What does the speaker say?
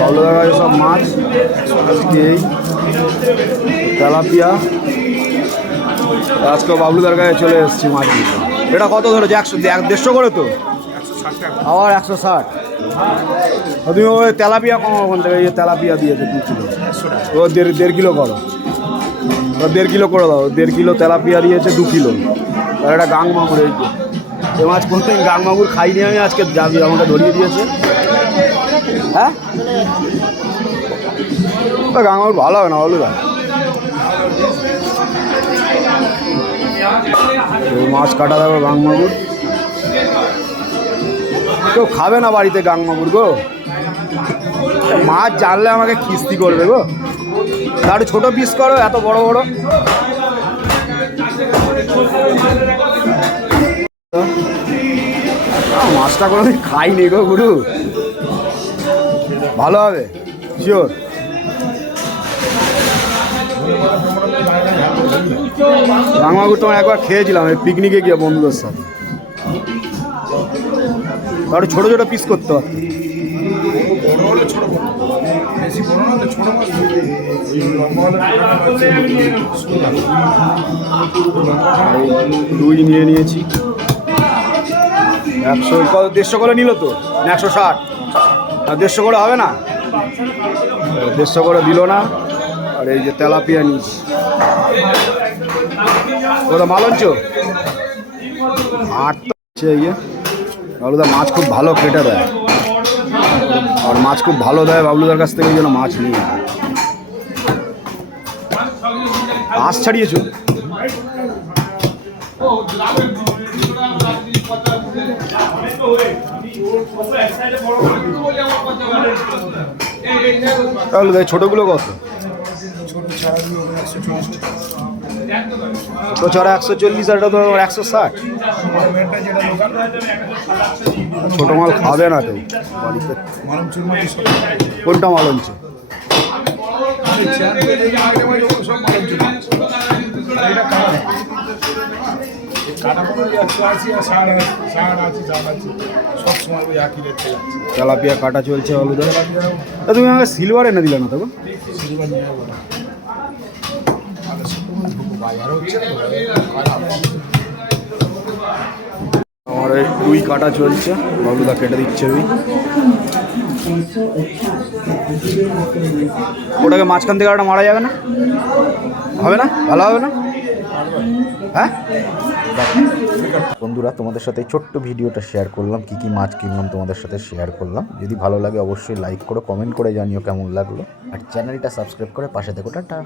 বাবলুদার কাছে সব মাছ, এই তেলাপিয়া। আজকে বাবলুদার কাছে চলে এসেছি মাছ নিতে। এটা কত ধরেছে? 150 করে তো, আবার 160। তুমি ওই তেলাপিয়া কম ওখান থেকে, এই তেলাপিয়া দিয়েছে 2 কিলো, ও 1.5 কিলো করো, ও 1.5 কিলো করে দাও। 1.5 কিলো তেলাপিয়া দিয়েছে, 2 কিলো। আর একটা গাং মাগুর, এই যে এ মাছ কোনদিন গাং মাগুর খাইনি আমি, আজকে যাবি আমাকে ধরিয়ে দিয়েছে। হ্যাঁ, গাং মাগুর ভালো হবে না বাবলুদা? মাছ কাটা যাবে গাং মাগুর। কেউ খাবে না বাড়িতে গাং মাগুর গো, মাছ জানলে আমাকে খিস্তি করবে গো। তার ছোট পিস করো, এত বড় বড়। মাছটা কোনো খাইনি গো গুরু, ভালো হবে শিওর। গাং মাগুর তোমার একবার খেয়েছিলাম এই পিকনিকে গিয়ে বন্ধুদের সাথে। তার ছোট ছোট পিস করতে হবে। রুই নিয়ে নিয়েছি 100, 150 করে নিল তো, 160। আর 150 করে হবে না, 150 করে দিল না। আর এই যে তেলাপিয়া নিয়েছি, ওটা মালঞ্চ আট তো। বাবলুদা মাছ খুব ভালো কেটে দেয়, আর মাছ খুব ভালো দেয় বাবলুদার কাছ থেকে, ওই জন্য মাছ নিয়ে আঁশ ছাড়িয়েছো। তাহলে ছোটগুলো কত? ছোটো ছড়া 140, আর এটা তো 160। ছোটো মাল খাবে না কেউ বাড়িতে। কোনটা মালঞ্চ? তেলাপিয়া কাটা চলছে বাবলুদা। তুমি আমাকে সিলভার এনে দিলে না তখন? আমার এই রুই কাটা চলছে, বাবলুদা কেটে দিচ্ছে রুই। ওটাকে মাঝখান থেকে একটা মারা যাবে না? হবে না? ভালো হবে না? হ্যাঁ বন্ধুরা, তোমাদের সাথে ছোট্ট ভিডিওটা শেয়ার করলাম, কি কি মাছ কিনলাম তোমাদের সাথে শেয়ার করলাম। যদি ভালো লাগে অবশ্যই লাইক করো, কমেন্ট করে জানিও কেমন লাগলো, আর চ্যানেলটা সাবস্ক্রাইব করে পাশে থেকো। টাটা।